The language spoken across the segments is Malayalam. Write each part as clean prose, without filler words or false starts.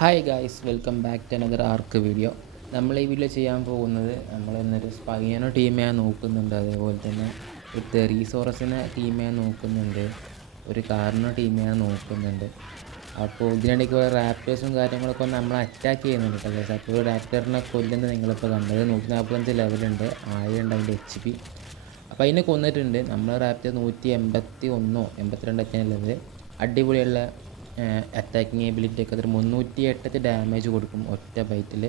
Hi guys, welcome back to another ആർക്ക് വീഡിയോ. നമ്മൾ ഈ വീഡിയോ ചെയ്യാൻ പോകുന്നത് നമ്മൾ ഇന്നൊരു സ്പൈനോ ടീമെ നോക്കുന്നുണ്ട്, അതേപോലെ തന്നെ ഒരു തെറീസോറസിനെ ടീമെ നോക്കുന്നുണ്ട്, ഒരു കാർണോ ടീമെ നോക്കുന്നുണ്ട്. അപ്പോൾ ഇതിനിടയ്ക്ക് കുറേ റാപ്റ്റേഴ്സും കാര്യങ്ങളൊക്കെ ഒന്ന് നമ്മളെ അറ്റാക്ക് ചെയ്യുന്നുണ്ട് കേട്ടോ ഗൈസ്. അപ്പോൾ ഒരു റാപ്റ്ററിനെ കൊല്ലുന്നത് നിങ്ങളിപ്പോൾ കണ്ടത് 145 ലെവലുണ്ട്, 1000 ഉണ്ട് അതിൻ്റെ HP. അപ്പോൾ അതിനെ കൊന്നിട്ടുണ്ട്. നമ്മൾ റാപ്റ്റർ 181 82 ഒക്കെ ലെവൽ. അടിപൊളിയുള്ള അറ്റാക്കിങ് എബിലിറ്റി ഒക്കെ 308 ഡാമേജ് കൊടുക്കും ഒറ്റ ബൈറ്റിൽ.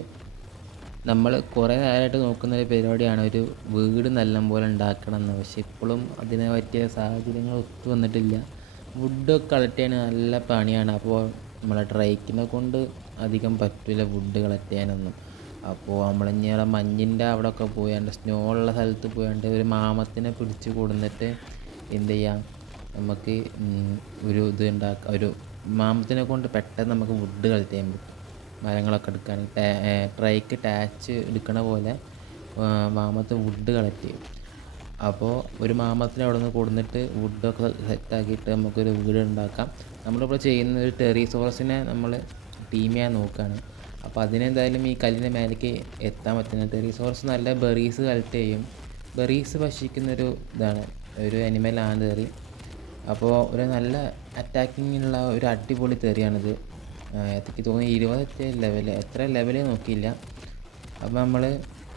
നമ്മൾ കുറേ നേരമായിട്ട് നോക്കുന്ന ഒരു പരിപാടിയാണ് ഒരു വീട് നല്ലപോലെ ഉണ്ടാക്കണം എന്ന്. പക്ഷെ ഇപ്പോഴും അതിനെ പറ്റിയ സാഹചര്യങ്ങൾ ഒത്തു വന്നിട്ടില്ല. വുഡൊക്കെ കളക്ട് ചെയ്യാൻ നല്ല പണിയാണ്. അപ്പോൾ നമ്മളെ ഡ്രൈക്കിനെ കൊണ്ട് അധികം പറ്റില്ല വുഡ് കളക്ട് ചെയ്യാനൊന്നും. അപ്പോൾ നമ്മളിങ്ങനെ മഞ്ഞിൻ്റെ അവിടെയൊക്കെ പോയാണ്ട് സ്നോ ഉള്ള സ്ഥലത്ത് പോയാണ്ട് ഒരു മാമത്തിനെ പിടിച്ച് കൊടുന്നിട്ട് എന്ത് ചെയ്യാം, നമുക്ക് ഒരു ഇത് ഉണ്ടാക്കാം. ഒരു മാമത്തിനെ കൊണ്ട് പെട്ടെന്ന് നമുക്ക് വുഡ് കളക്ട് ചെയ്യാൻ പറ്റും. മരങ്ങളൊക്കെ എടുക്കുകയാണെങ്കിൽ ട്രൈക്ക് ടാച്ച് എടുക്കണ പോലെ മാമത്ത് വുഡ് കളക്ട് ചെയ്യും. അപ്പോൾ ഒരു മാമത്തിനെ അവിടെ നിന്ന് കൊടുന്നിട്ട് വുഡൊക്കെ സെറ്റാക്കിയിട്ട് നമുക്കൊരു വീട് ഉണ്ടാക്കാം. നമ്മളിപ്പോൾ ചെയ്യുന്ന ഒരു ടെറീസോറസിനെ നമ്മൾ ടീം ചെയ്യാൻ നോക്കുകയാണ്. അപ്പോൾ അതിനെന്തായാലും ഈ കല്ലിൻ്റെ മേലേക്ക് എത്താൻ പറ്റുന്നത്. ടെറീസോറസ് നല്ല ബെറീസ് കളക്ട് ചെയ്യും. ബെറീസ് ഭക്ഷിക്കുന്നൊരു ഇതാണ്, ഒരു അനിമലാണ് തെറി. അപ്പോൾ ഒരു നല്ല അറ്റാക്കിങ്ങുള്ള ഒരു അടിപൊളി തെറിയാണിത്. എനിക്ക് തോന്നി 20 ലെവൽ, എത്ര ലെവലേ നോക്കിയില്ല. അപ്പോൾ നമ്മൾ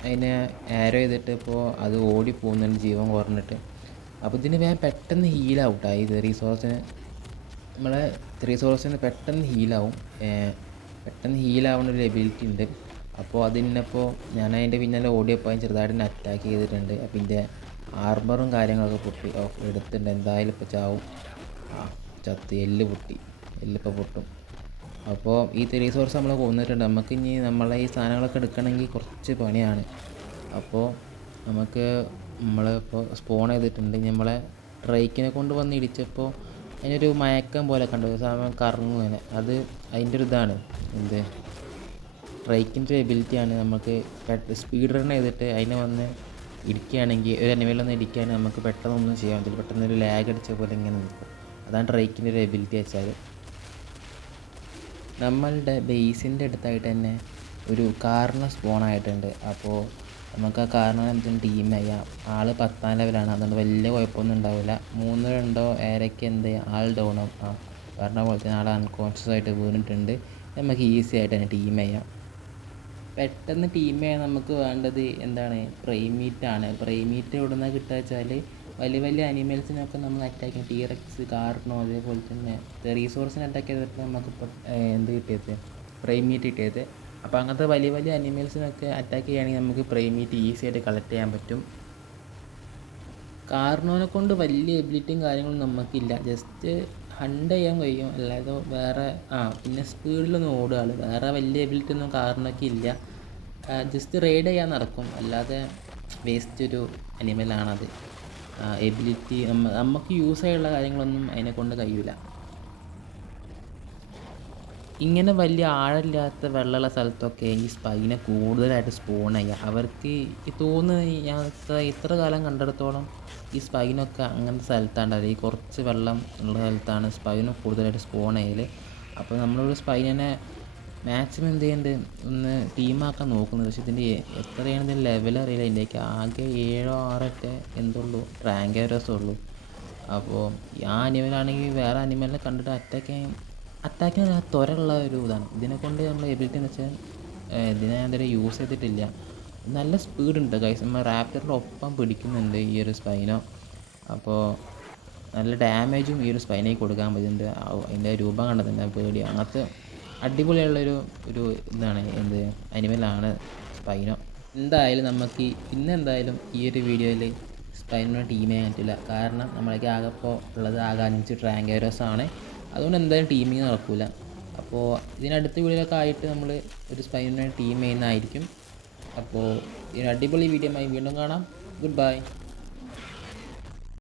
അതിനെ ആരോ ചെയ്തിട്ട് ഇപ്പോൾ അത് ഓടി പോകുന്നുണ്ട് ജീവൻ കുറഞ്ഞിട്ട്. അപ്പോൾ ഇതിന് വേഗം പെട്ടെന്ന് ഹീലാവട്ടായി ഇത് റിസോഴ്സിന്. നമ്മളെ റിസോഴ്സിന് പെട്ടെന്ന് ഹീലാവും. പെട്ടെന്ന് ഹീലാവുന്ന ഒരു എബിലിറ്റി ഉണ്ട്. അപ്പോൾ അതിനിപ്പോൾ ഞാൻ അതിൻ്റെ പിന്നാലെ ഓടിയപ്പോൾ അതിന് ചെറുതായിട്ട് അറ്റാക്ക് ചെയ്തിട്ടുണ്ട്. അപ്പോൾ ഇതിൻ്റെ ആർമറും കാര്യങ്ങളൊക്കെ പൊട്ടി എടുത്തിട്ടുണ്ട്. എന്തായാലും ഇപ്പോൾ ചാവും. ചത്ത് എല്ലിപ്പോൾ പൊട്ടും. അപ്പോൾ ഈ റിസോഴ്സ് നമ്മൾ കൊന്നിട്ടുണ്ട്. നമുക്ക് ഇനി നമ്മളെ ഈ സാധനങ്ങളൊക്കെ എടുക്കണമെങ്കിൽ കുറച്ച് പണിയാണ്. അപ്പോൾ നമ്മളിപ്പോൾ സ്പോൺ ചെയ്തിട്ടുണ്ട്. നമ്മളെ ട്രൈക്കിനെ കൊണ്ട് വന്ന് ഇടിച്ചപ്പോൾ അതിനൊരു മയക്കം പോലെ കണ്ടു, സാധനം കറങ്ങും അങ്ങനെ. അത് അതിൻ്റെ ഒരു ഇതാണ്, എന്ത് ട്രൈക്കിൻ്റെ എബിലിറ്റിയാണ്. നമുക്ക് സ്പീഡ് റൺ ചെയ്തിട്ട് അതിനെ വന്ന് ഇടിക്കുകയാണെങ്കിൽ, ഒരു അനിമയിലൊന്ന് ഇടിക്കുകയാണെങ്കിൽ നമുക്ക് പെട്ടെന്നൊന്നും ചെയ്യാൻ പറ്റില്ല. പെട്ടെന്നൊരു ലാഗ് അടിച്ച പോലെ ഇങ്ങനെ നിൽക്കും. അതാണ് ട്രൈക്കിൻ്റെ ഒരു എബിലിറ്റി വെച്ചാൽ. നമ്മളുടെ ബേസിൻ്റെ അടുത്തായിട്ട് തന്നെ ഒരു കാറിന് സ്പോണായിട്ടുണ്ട്. അപ്പോൾ നമുക്ക് ആ കാറിനെ നമുക്ക് ടീം ചെയ്യാം. ആൾ 10ാം ലെവലാണ്, അതുകൊണ്ട് വലിയ കുഴപ്പമൊന്നും ഉണ്ടാവില്ല. 3-2 ഏരയ്ക്ക് എന്ത് ആൾ ഡൗൺ ആവും. പറഞ്ഞ പോലെ തന്നെ ആൾ അൺകോൺഷ്യസ് ആയിട്ട് വീണിട്ടുണ്ട്. നമുക്ക് ഈസി ആയിട്ട് തന്നെ ടീം ചെയ്യാം. പെട്ടെന്ന് ടീം ചെയ്യാൻ നമുക്ക് വേണ്ടത് എന്താണ്, പ്രൈമീറ്റാണ്. പ്രൈമീറ്റ് എവിടെ നിന്നാണ് കിട്ടുക വെച്ചാൽ വലിയ വലിയ അനിമൽസിനൊക്കെ നമ്മൾ അറ്റാക്ക് ചെയ്യും. ടീറക്സ്, കാർണോ, അതേപോലെ തന്നെ റീസോഴ്സിനെ അറ്റാക്ക് ചെയ്തിട്ട് നമുക്കിപ്പോൾ എന്ത് കിട്ടിയത്, പ്രൈമീറ്റ് കിട്ടിയത്. അപ്പോൾ അങ്ങനത്തെ വലിയ വലിയ അനിമൽസിനൊക്കെ അറ്റാക്ക് ചെയ്യുകയാണെങ്കിൽ നമുക്ക് പ്രൈമീറ്റ് ഈസി ആയിട്ട് കളക്ട് ചെയ്യാൻ പറ്റും. കാർണോനെ കൊണ്ട് വലിയ എബിലിറ്റിയും കാര്യങ്ങളും നമുക്കില്ല. ജസ്റ്റ് ഹണ്ട് ചെയ്യാൻ കഴിയും, അല്ലാതെ വേറെ പിന്നെ സ്പീഡിലൊന്നും ഓടുകയാണ്. വേറെ വലിയ എബിലിറ്റി ഒന്നും കാറിനൊക്കെ ഇല്ല. ജസ്റ്റ് റൈഡ് ചെയ്യാൻ നടക്കും, അല്ലാതെ വേസ്റ്റ് ഒരു അനിമലാണത്. എബിലിറ്റി നമുക്ക് യൂസ് ചെയ്യാനുള്ള കാര്യങ്ങളൊന്നും അതിനെ കൊണ്ട് കഴിയില്ല. ഇങ്ങനെ വലിയ ആഴമില്ലാത്ത വെള്ളമുള്ള സ്ഥലത്തൊക്കെ ഈ സ്പൈനെ കൂടുതലായിട്ട് സ്പോൺ ചെയ്യുക. അവർക്ക് ഈ തോന്നുന്ന ഞാൻ ഇത്ര കാലം കണ്ടിടത്തോളം ഈ സ്പൈനൊക്കെ അങ്ങനത്തെ സ്ഥലത്താണ്, ഈ കുറച്ച് വെള്ളം ഉള്ള സ്ഥലത്താണ് സ്പൈന് കൂടുതലായിട്ട് സ്പോൺ ചെയ്യൽ. അപ്പോൾ നമ്മളൊരു സ്പൈനെ മാക്സിമം എന്ത് ചെയ്യുന്നുണ്ട്, ഒന്ന് ടീമാക്കാൻ നോക്കുന്നത്. പക്ഷേ ഇതിൻ്റെ എത്രയാണ് ഇതിൻ്റെ ലെവൽ അറിയില്ല. ഇതിൻ്റെയൊക്കെ ആകെ 7-6 എന്തുള്ളൂ, റാങ്ക് ഏറേഴ്സേ ഉള്ളൂ. അപ്പോൾ ആ അനിമലാണെങ്കിൽ വേറെ അനിമലിനെ കണ്ടിട്ട് അറ്റാക്കിന് ത്വരയുള്ള ഒരു ഇതാണ്. ഇതിനെക്കൊണ്ട് നമ്മൾ എബിലിറ്റി എന്ന് വെച്ചാൽ ഇതിനെ ഞാൻ ഇതുവരെ യൂസ് ചെയ്തിട്ടില്ല. നല്ല സ്പീഡുണ്ട് ഗൈസ്. നമ്മൾ റാപ്റ്ററിൻ്റെ ഒപ്പം പിടിക്കുന്നുണ്ട് ഈ ഒരു സ്പൈനോ. അപ്പോൾ നല്ല ഡാമേജും ഈ ഒരു സ്പൈനേക്ക് കൊടുക്കാൻ പറ്റുന്നുണ്ട്. അതിൻ്റെ രൂപം കണ്ടതിൻ്റെ പേടി. അങ്ങനത്തെ അടിപൊളിയുള്ളൊരു ഇതാണ്, എന്ത് അനിമലാണ് സ്പൈനോ. എന്തായാലും നമുക്ക് ഇന്നെന്തായാലും ഈ ഒരു വീഡിയോയിൽ സ്പൈനോ ടീം ചെയ്യാൻ പറ്റില്ല. കാരണം നമ്മളേക്ക് ആകെപ്പോൾ ഉള്ളത് 5 ട്രാങ്കേരോസാണ്. അതുകൊണ്ട് എന്തായാലും ടീമിങ് നടക്കില്ല. അപ്പോൾ ഇതിനടുത്ത വീഡിയോയിലൊക്കെ ആയിട്ട് നമ്മൾ ഒരു സ്പൈനോ ടീം ചെയ്യുന്നതായിരിക്കും. അപ്പോൾ ഇതിന് അടിപൊളി വീഡിയോ ആയി വീണ്ടും കാണാം. Good bye.